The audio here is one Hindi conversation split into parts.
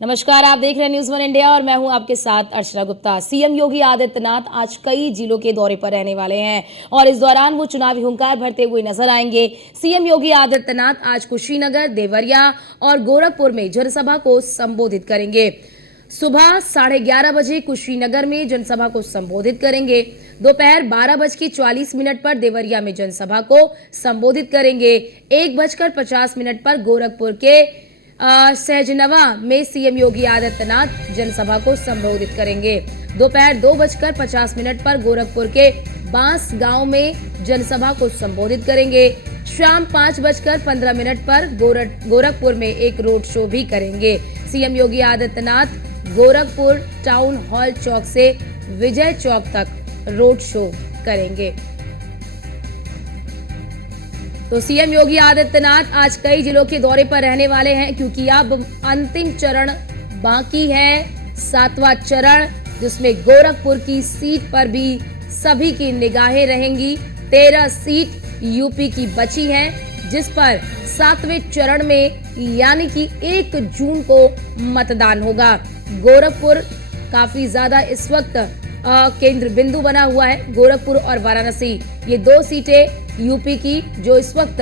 नमस्कार, आप देख रहे हैं न्यूज़ वन इंडिया और मैं हूं आपके साथ अर्चना गुप्ता। सीएम योगी आदित्यनाथ आज कई जिलों के दौरे पर रहने वाले हैं और इस दौरान वो चुनावी हुंकार भरते हुए नजर आएंगे। सीएम योगी आदित्यनाथ आज कुशीनगर, देवरिया और गोरखपुर में जनसभा को संबोधित करेंगे। सुबह 11:30 बजे कुशीनगर में जनसभा को संबोधित करेंगे। दोपहर 12:44 पर देवरिया में जनसभा को संबोधित करेंगे। 1:50 पर गोरखपुर के सहजनवा में सीएम योगी आदित्यनाथ जनसभा को संबोधित करेंगे। दोपहर 2:50 पर गोरखपुर के बांस गांव में जनसभा को संबोधित करेंगे। शाम 5:15 पर गोरखपुर में एक रोड शो भी करेंगे। CM Yogi Adityanath Gorakhpur town hall चौक से विजय चौक तक रोड शो करेंगे। तो सीएम योगी आदित्यनाथ आज कई जिलों के दौरे पर रहने वाले हैं, क्योंकि अब अंतिम चरण बाकी है, 7वां चरण, जिसमें गोरखपुर की सीट पर भी सभी की निगाहें रहेंगी। 13 सीट यूपी की बची हैं, जिस पर 7वें चरण में यानी कि 1 जून को मतदान होगा। गोरखपुर काफी ज्यादा इस वक्त केंद्र बिंदु बना हुआ है। गोरखपुर और वाराणसी, ये 2 सीटें यूपी की जो इस वक्त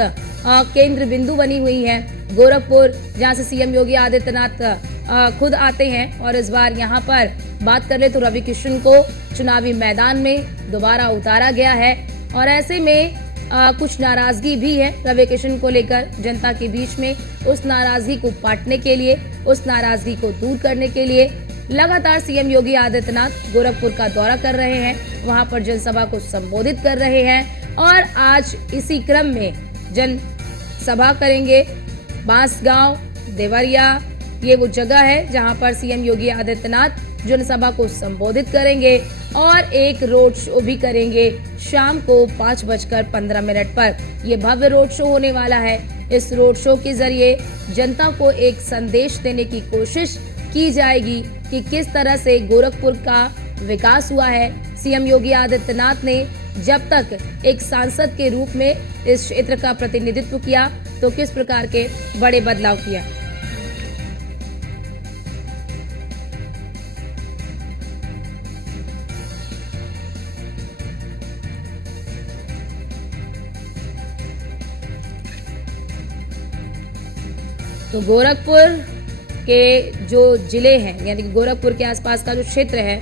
केंद्र बिंदु बनी हुई है। गोरखपुर, जहां से सीएम योगी आदित्यनाथ खुद आते हैं, और इस बार यहां पर बात कर ले तो रवि किशन को चुनावी मैदान में दोबारा उतारा गया है। और ऐसे में कुछ नाराजगी भी है रवि किशन को लेकर जनता के बीच में। उस नाराजगी को पाटने के लिए, उस नाराजगी को दूर करने के लिए लगातार सीएम योगी आदित्यनाथ गोरखपुर का दौरा कर रहे हैं, वहां पर जनसभा को संबोधित कर रहे हैं और आज इसी क्रम में जनसभा करेंगे। बांसगांव, देवरिया, ये वो जगह है जहां पर सीएम योगी आदित्यनाथ जनसभा को संबोधित करेंगे और एक रोड शो भी करेंगे शाम को 5:15 पर। यह भव्य रोड शो होने वाला है। इस रोड शो के जरिए जनता को एक संदेश देने की कोशिश की जाएगी कि किस तरह से गोरखपुर का विकास हुआ है। सीएम योगी आदित्यनाथ ने जब तक एक सांसद के रूप में इस क्षेत्र का प्रतिनिधित्व किया तो किस प्रकार के बड़े बदलाव किया। तो गोरखपुर के जो जिले हैं, यानी कि गोरखपुर के आसपास का जो क्षेत्र है,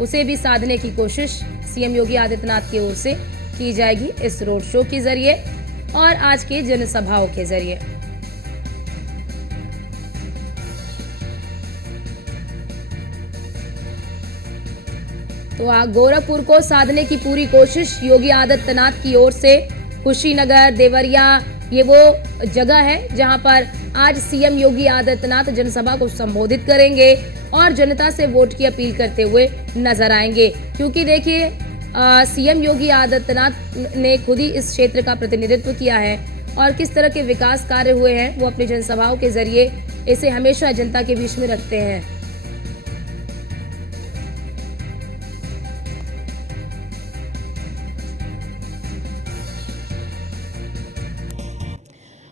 उसे भी साधने की कोशिश सीएम योगी आदित्यनाथ की ओर से की जाएगी इस रोड शो के जरिए और आज के जनसभाओं के जरिए। तो गोरखपुर को साधने की पूरी कोशिश योगी आदित्यनाथ की ओर से। कुशीनगर, देवरिया, ये वो जगह है जहां पर आज सीएम योगी आदित्यनाथ जनसभा को संबोधित करेंगे और जनता से वोट की अपील करते हुए नजर आएंगे। क्योंकि देखिए, सीएम योगी आदित्यनाथ ने खुद ही इस क्षेत्र का प्रतिनिधित्व किया है और किस तरह के विकास कार्य हुए हैं वो अपनी जनसभाओं के जरिए इसे हमेशा जनता के बीच में रखते हैं।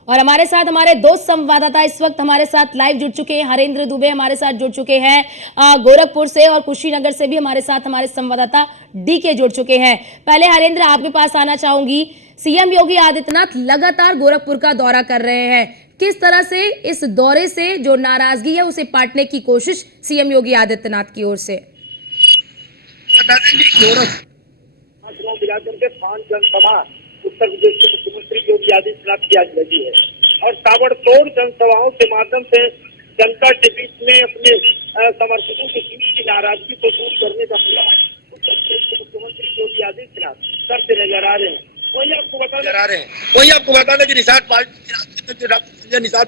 और हमारे साथ हमारे 2 संवाददाता इस वक्त हमारे साथ लाइव जुड़ चुके हैं। हरेंद्र दुबे हमारे साथ जुड़ चुके हैं गोरखपुर से, और कुशीनगर से भी हमारे साथ हमारे संवाददाता डीके जुड़ चुके हैं। पहले हरेंद्र, आपके पास आना चाहूंगी। सीएम योगी आदित्यनाथ लगातार गोरखपुर का दौरा कर रहे हैं, किस तरह से इस दौरे से जो नाराजगी है उसे पाटने की कोशिश सीएम योगी आदित्यनाथ की ओर से? उत्तर प्रदेश के मुख्यमंत्री योगी आदित्यनाथ की आज लगी है और ताबड़तोड़ जनसभाओं के माध्यम से जनता के बीच में अपने समर्थकों के बीच की नाराजगी को दूर करने का प्रयास उत्तर प्रदेश के मुख्यमंत्री योगी आदित्यनाथ करते नजर आ रहे हैं। वही आपको बता दें कि निषाद पार्टी निषाद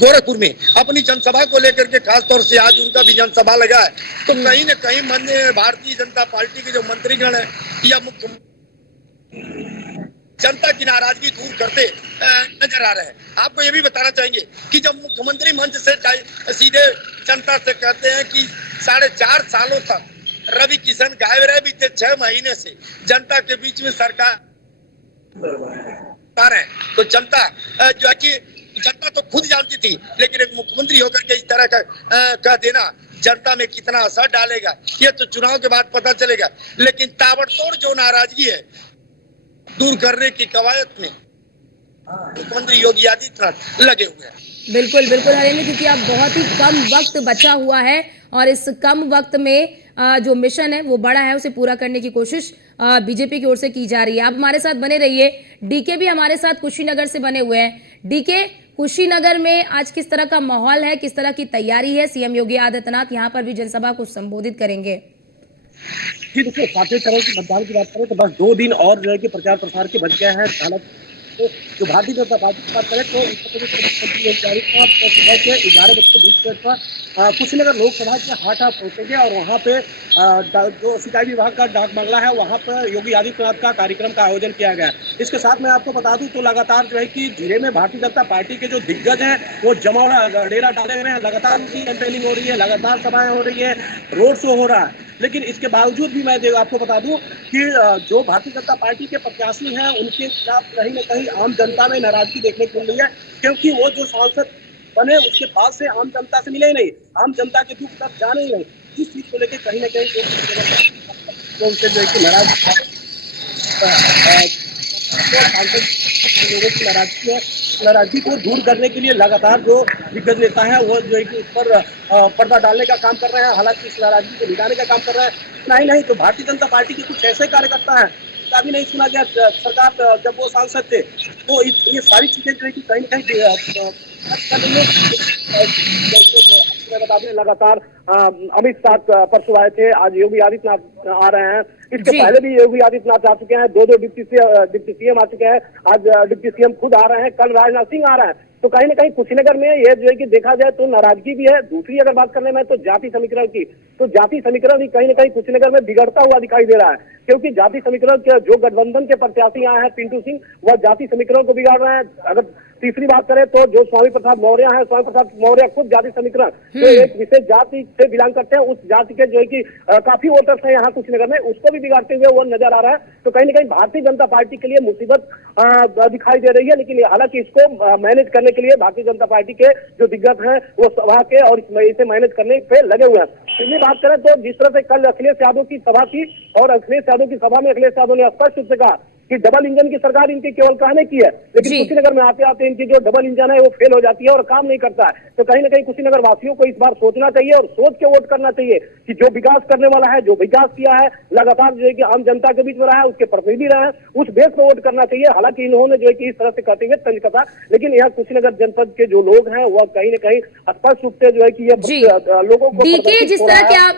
गोरखपुर में अपनी जनसभा को लेकर के खास तौर से आज उनका भी जनसभा लगा है। तो कहीं न कहीं भारतीय जनता पार्टी के जो मंत्रीगण है या मुख्यमंत्री जनता की नाराजगी दूर करते नजर आ रहे हैं। आपको ये भी बताना चाहेंगे कि जब मुख्यमंत्री मंच से सीधे जनता से कहते हैं कि 4.5 सालों तक रवि किशन गायब रहे, बीते 6 महीने से जनता के बीच में सरकार है, तो जनता जो है कि जनता तो खुद जानती थी, लेकिन एक मुख्यमंत्री होकर के इस तरह का कह देना जनता में कितना असर डालेगा ये तो चुनाव के बाद पता चलेगा। लेकिन ताबड़तोड़ जो नाराजगी है दूर करने की कवायद में मुख्यमंत्री योगी आदित्यनाथ लगे हुए हैं। बिल्कुल बिल्कुल हरेंद्र, क्योंकि अब बहुत ही कम वक्त बचा हुआ है और इस कम वक्त में जो मिशन है वो बड़ा है, उसे पूरा करने की कोशिश बीजेपी की ओर से की जा रही है। आप हमारे साथ बने रहिए। डीके भी हमारे साथ कुशीनगर से बने हुए हैं। डीके, कुशीनगर में आज किस तरह का माहौल है, किस तरह की तैयारी है? सीएम योगी आदित्यनाथ यहाँ पर भी जनसभा को संबोधित करेंगे। जी देखिए, 7वें चरण के मतदान की बात करें तो बस 2 दिन और जो है कि प्रचार प्रसार के बच गए हैं। हालांकि तो जो भारतीय जनता पार्टी की बात करें तो उत्तर प्रदेश के मुख्यमंत्री योगी आदित्यनाथ सुबह के 11:20 पर कुशीनगर लोकसभा के हाटा पहुंचेंगे और वहां पे जो सिंचाई विभाग का डाक बंगला है वहां पर योगी आदित्यनाथ का कार्यक्रम का आयोजन किया गया। इसके साथ मैं आपको बता दूं तो लगातार जो है कि जिले में भारतीय जनता पार्टी के जो दिग्गज हैं वो डेरा डाले हुए हैं। लगातार उनकी कैंपेनिंग हो रही है, लगातार सभाएं हो रही है, रोड शो हो रहा है। लेकिन इसके बावजूद भी मैं आपको बता दूं कि जो भारतीय जनता पार्टी के प्रत्याशी हैं उनके खिलाफ कहीं न कहीं आम जनता में नाराजगी देखने को मिल रही है, क्योंकि वो जो सांसद बने उसके बाद से आम जनता से मिले ही नहीं, आम जनता के दुख तक जाने ही नहीं। इस चीज को लेकर कहीं न कहीं उनसे जो है कि लोगों की नाराजगी को दूर करने के लिए लगातार जो दिग्गज नेता है वो जो है कि उस पर पर्दा डालने का काम कर रहे हैं। हालांकि इस नाराजगी को मिटाने का काम कर रहे हैं। इतना ही नहीं तो भारतीय जनता पार्टी के कुछ ऐसे कार्यकर्ता हैं कभी नहीं सुना गया सरकार जब वो सांसद थे, तो ये सारी चीजें जो है कि कहीं न कहीं लगातार अमित शाह परसों आए थे, आज योगी आदित्यनाथ आ रहे हैं। इसके पहले भी योगी आदित्यनाथ आ चुके हैं, 2 डिप्टी सीएम आ चुके हैं, आज डिप्टी सीएम खुद आ रहे हैं, कल राजनाथ सिंह आ रहे हैं। तो कहीं ना कहीं कुशीनगर में ये जो है कि देखा जाए तो नाराजगी भी है। दूसरी अगर बात करने में तो जाति समीकरण की, तो जाति समीकरण भी कहीं ना कहीं कुशीनगर में बिगड़ता हुआ दिखाई दे रहा है, क्योंकि जाति समीकरण के जो गठबंधन के प्रत्याशी आए हैं पिंटू सिंह, वह जाति समीकरण को बिगाड़ रहे हैं। अगर तीसरी बात करें तो जो स्वामी प्रसाद मौर्य है, स्वामी प्रसाद मौर्य खुद जाति समीकरण जो एक विशेष जाति से बिलोंग करते हैं, उस जाति के जो है कि काफी वोटर्स हैं यहाँ कुशीनगर में, उसको भी बिगाड़ते हुए वो नजर आ रहा है। तो कहीं ना कहीं भारतीय जनता पार्टी के लिए मुसीबत दिखाई दे रही है। लेकिन हालांकि इसको मैनेज करने के लिए भारतीय जनता पार्टी के जो दिग्गज हैं वो सभा के और इसे मैनेज करने पे लगे हुए हैं। पिछली बात करें तो जिस तरह से कल अखिलेश यादव की सभा थी और अखिलेश यादव की सभा में अखिलेश यादव ने स्पष्ट रूप से कहा कि डबल इंजन की सरकार इनकी केवल कहने की है, लेकिन कुशीनगर में आते आते इनकी जो डबल इंजन है वो फेल हो जाती है और काम नहीं करता है। तो कहीं ना कहीं कुशीनगर वासियों को इस बार सोचना चाहिए और सोच के वोट करना चाहिए कि जो विकास करने वाला है, जो विकास किया है, लगातार जो है कि आम जनता के बीच में रहा है, उसके प्रतिनिधि रहे हैं, उस बेस पर वोट करना चाहिए। हालांकि इन्होंने जो है कि इस तरह से कहते हुए तंज कसा, लेकिन यहाँ कुशीनगर जनपद के जो लोग हैं वह कहीं ना कहीं स्पष्ट रूप से जो है कि ये लोगों को डीके जिस तरह के आप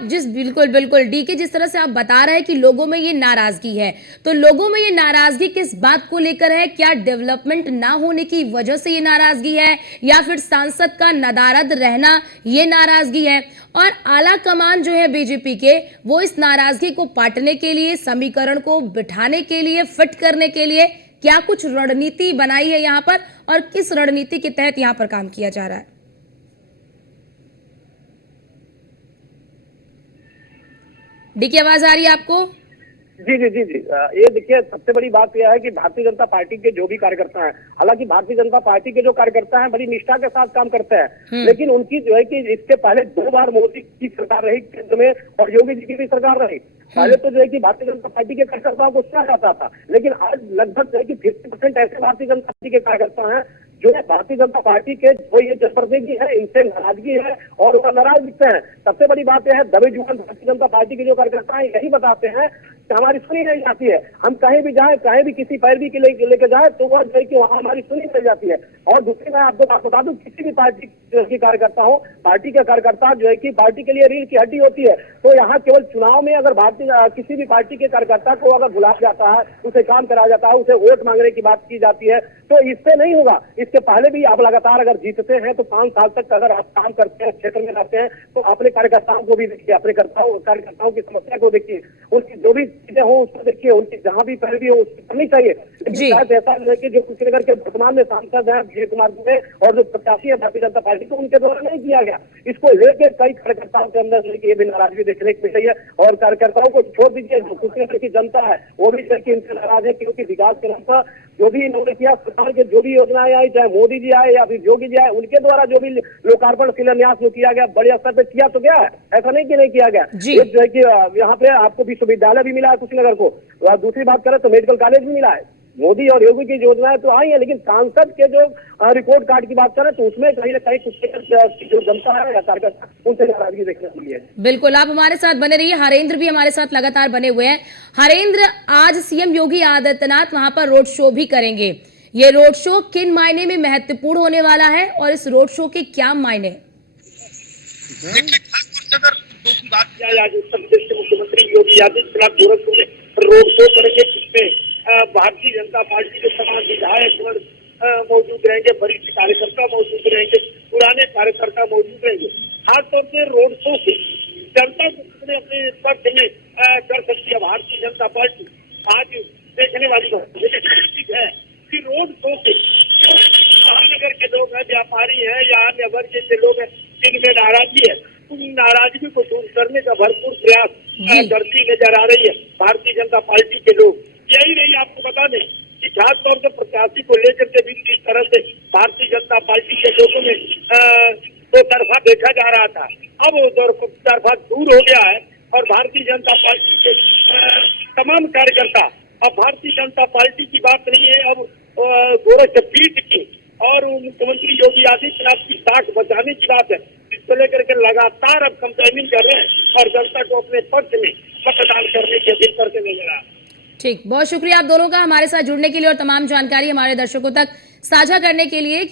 बिल्कुल डीके जिस तरह से आप बता रहे हैं कि लोगों में ये नाराजगी है, तो लोगों में ये नाराजगी किस बात को लेकर है? क्या डेवलपमेंट ना होने की वजह से ये नाराजगी है या फिर सांसद का नदारद रहना ये नाराजगी है? और आला कमान जो है बीजेपी के, वो इस नाराजगी को पाटने के लिए, समीकरण को बिठाने के लिए, फिट करने के लिए क्या कुछ रणनीति बनाई है यहाँ पर और किस रणनीति के तहत यहाँ पर काम किया जा रहा है? डी की आवाज आ रही है आपको? जी। ये देखिए, सबसे बड़ी बात यह है कि भारतीय जनता पार्टी के जो भी कार्यकर्ता हैं, हालांकि भारतीय जनता पार्टी के जो कार्यकर्ता हैं बड़ी निष्ठा के साथ काम करते हैं, लेकिन उनकी जो है कि इससे पहले 2 बार मोदी की सरकार रही केंद्र में और योगी जी की भी सरकार रही। पहले तो जो है कि भारतीय जनता पार्टी के कार्यकर्ताओं को सुना जाता था, लेकिन आज लगभग जो है कि 50% ऐसे भारतीय जनता पार्टी के कार्यकर्ता हैं जो भारतीय जनता पार्टी के जो ये जनप्रतिनिधि है इनसे नाराजगी है और वो नाराज दिखते हैं। सबसे बड़ी बात यह है, दबे जुबान भारतीय जनता पार्टी के जो कार्यकर्ता हैं यही बताते हैं कि हमारी सुनी नहीं जाती है। हम कहीं भी जाए, कहीं भी किसी पैरवी के लेके जाए तो वह जो है कि वहाँ हमारी सुनी नहीं जाती है। और दूसरी मैं आपको बात बता दूं, किसी भी पार्टी के कार्यकर्ता हो, पार्टी के कार्यकर्ता जो है कि पार्टी के लिए रीढ़ की हड्डी होती है। तो यहाँ केवल चुनाव में अगर किसी भी पार्टी के कार्यकर्ता को अगर बुलाया जाता है, उसे काम कराया जाता है, उसे वोट मांगने की बात की जाती है, तो इससे नहीं होगा। इसके पहले भी आप लगातार अगर जीतते हैं तो 5 साल तक अगर आप काम करते हैं, क्षेत्र में रहते हैं, तो अपने कार्यकर्ताओं को भी देखिए, अपने कार्यकर्ताओं की समस्या को देखिए, उनकी जो भी चीजें हो उसको देखिए, उनकी जहां भी पैरवी हो उसको करनी चाहिए। लेकिन शायद ऐसा है कि जो कुशीनगर के वर्तमान में सांसद हैं विजय कुमार दुबे और जो प्रत्याशी है भारतीय जनता पार्टी को, उनके द्वारा नहीं किया गया। इसको लेकर कई कार्यकर्ताओं के अंदर ये भी नाराजगी देखने को मिल रही है और कार्यकर्ताओं को छोड़ दीजिए, जो कुशीनगर की जनता है वो भी इनसे नाराज है, क्योंकि विकास के नाम पर जो भी इन्होंने किया, सरकार के जो भी योजनाएं आई, चाहे मोदी जी आए या फिर योगी जी आए, उनके द्वारा जो भी लोकार्पण शिलान्यास जो किया गया, बड़े स्तर पे किया तो गया है, ऐसा नहीं कि नहीं किया गया। जी। एक जो है कि यहाँ पे आपको विश्वविद्यालय भी मिला है कुशीनगर को, और दूसरी बात करें तो मेडिकल कॉलेज भी मिला है। मोदी और योगी की योजनाएं तो आई है, लेकिन सांसद के जो रिपोर्ट कार्ड की बात करें तो उसमें कहीं ना कहीं जो जनता है या कार्यकर्ता, उनसे नाराजगी देखने को मिली है। बिल्कुल, आप हमारे साथ बने रहिए। हरेंद्र भी हमारे साथ लगातार बने हुए हैं। हरेंद्र, आज सीएम योगी आदित्यनाथ वहां पर रोड शो भी करेंगे। ये रोड शो किन मायने में महत्वपूर्ण होने वाला है और इस रोड शो के क्या मायने हैं? देखिए, खासतौर से अगर दो की बात किया आज उत्तर प्रदेश के मुख्यमंत्री योगी आदित्यनाथ गोरखपुर में रोड शो करेंगे, जिसमें भारतीय जनता पार्टी के तमाम विधायक मौजूद रहेंगे, वरिष्ठ कार्यकर्ता मौजूद रहेंगे, पुराने कार्यकर्ता मौजूद रहेंगे। खासतौर से रोड शो से जनता को अपने अपने पक्ष में कर सकती है भारतीय जनता पार्टी। आज देखने वाली बात है कि रोड शो से महानगर के लोग हैं, व्यापारी हैं या अन्य वर्ग के लोग हैं, जिनमें नाराजगी है, उन नाराजगी को दूर करने का भरपूर प्रयास करती नजर आ रही है भारतीय जनता पार्टी के लोग। यही नहीं, आपको बता दें कि खास तौर से प्रत्याशी को लेकर के भी जिस तरह से भारतीय जनता पार्टी के लोगों में दो तरफा देखा जा रहा था, अब वो दो तरफा दूर हो गया है और भारतीय जनता पार्टी के तमाम कार्यकर्ता, अब भारतीय जनता पार्टी की बात नहीं है, अब गोरखपीठ की और मुख्यमंत्री योगी आदित्यनाथ की साख बचाने की बात है, इसको लेकर के लगातार अब कंपेनिंग कर रहे हैं और जनता को अपने पक्ष में मतदान करने की अपील करते नजर आ रहा है। ठीक, बहुत शुक्रिया आप दोनों का हमारे साथ जुड़ने के लिए और तमाम जानकारी हमारे दर्शकों तक साझा करने के लिए।